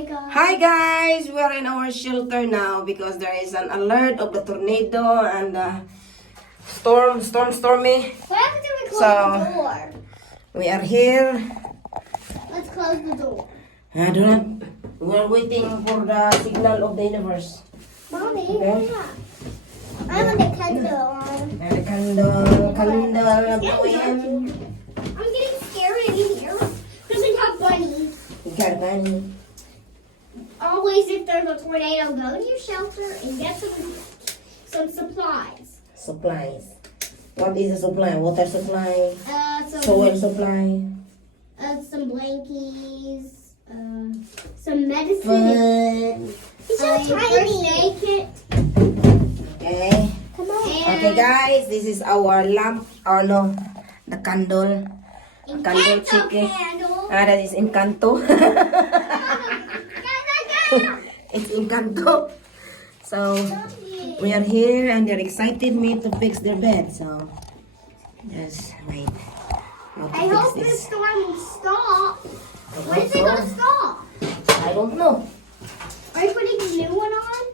Hi guys. Hi guys, we are in our shelter now because there is an alert of the tornado and stormy. What happens if we close So, the door? We are here. Let's close the door. I do not. We are waiting for the signal of the universe. Mommy, Okay. I have the candle on. And the candle It's of getting dark. I'm getting scared in here because we have bunnies. You got bunny. Always, if there's a tornado, go to your shelter and get some supplies. Supplies. What is a supply? Water supply. Some Soil supply. some blankies. Some medicine. Food. It's so tiny. Aid kit. Okay. Come on. Okay guys, this is our lamp. Oh no, the candle. Candle chicken. Candle. That is Encanto. It's Encanto. So we are here and they're excited me to fix their bed. So just wait. How to I fix hope this storm will stop. When is it gonna stop? I don't know. Are you putting a new one on?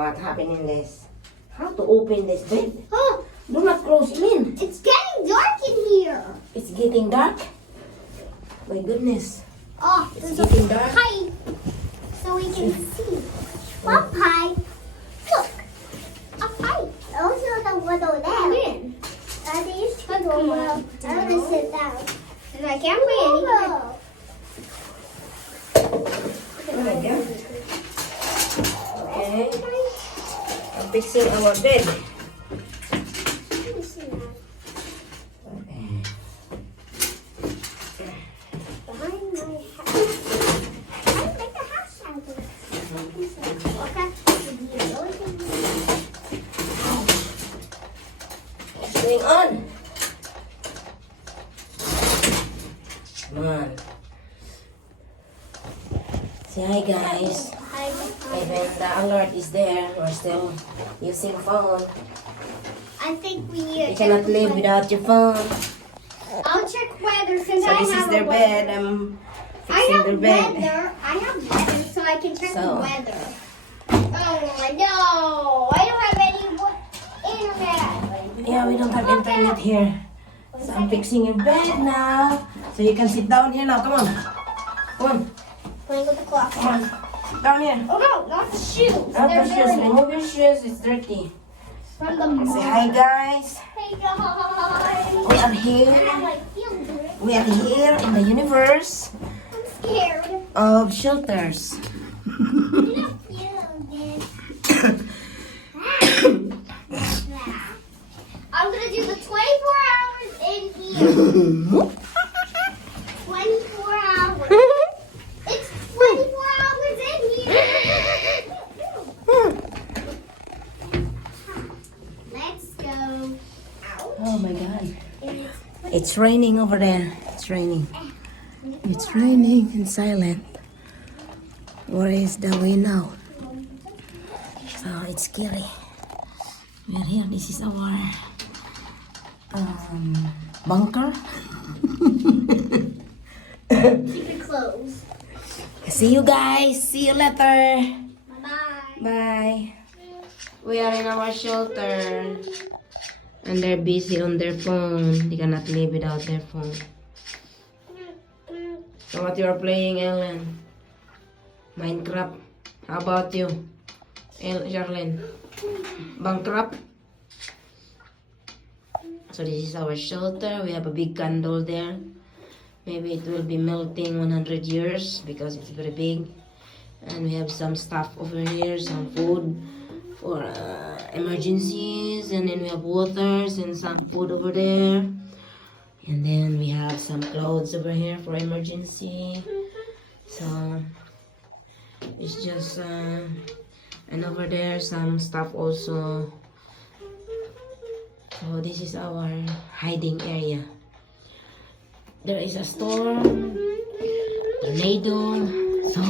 What happened in this? How to open this bed? Oh, Do not close it in. it's getting dark in here. It's getting dark. My goodness. Oh, It's there's getting a dark. pipe so we can see. What pipe? Look, a pipe. Also the one over there. When? Daddy, come on. I want to sit down. And I can't wait anymore. There we go. Okay. I'm fixing our bed. Behind my house. I make a house out of it. Okay. What's going on? Come on. Say hi guys. Even the alert is there, we're still using phone. I think we need to You cannot check live the without your phone. weather. I'll check weather since So I this is have their a bed. weather. I'm I fixing have their bed. weather. I have weather, so I can check the So. weather. Oh no! I don't have any internet. Yeah, we don't have internet here. So I'm fixing your bed now. So you can sit down here now. Come on. Come on. Playing with the clock. Come on. Down here. Oh no! Not the shoes. Not They're the shoes. dirty. Remove your shoes. It's dirty. From the Say mall. hi guys. Hey guys. We are here. I feel good. We are here in the universe I'm scared. of shelters. I don't feel good. I'm gonna do the 24 hours in here. 24 hours. It's 24 hours in here. Let's go out. Oh my god. It's raining over there. It's raining. It's raining and silent. Where is the wind now? So it's scary. We're here. This is our bunker. Keep it closed. See you guys. See you later. Bye-bye. Bye. We are in our shelter. And they're busy on their phone. They cannot live without their phone. So what you are playing, Ellen? Minecraft. How about you, Charlene? Bankrupt. So this is our shelter. We have a big candle there. Maybe it will be melting 100 years because it's very big. And we have some stuff over here, some food for emergencies, and then we have waters and some food over there, and then we have some clothes over here for emergency. So it's just and over there some stuff also. So this is our hiding area. There is a storm, tornado, so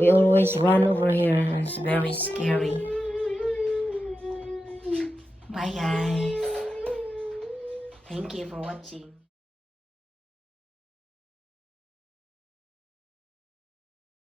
we always run over here and it's very scary. Bye guys. Thank you for watching.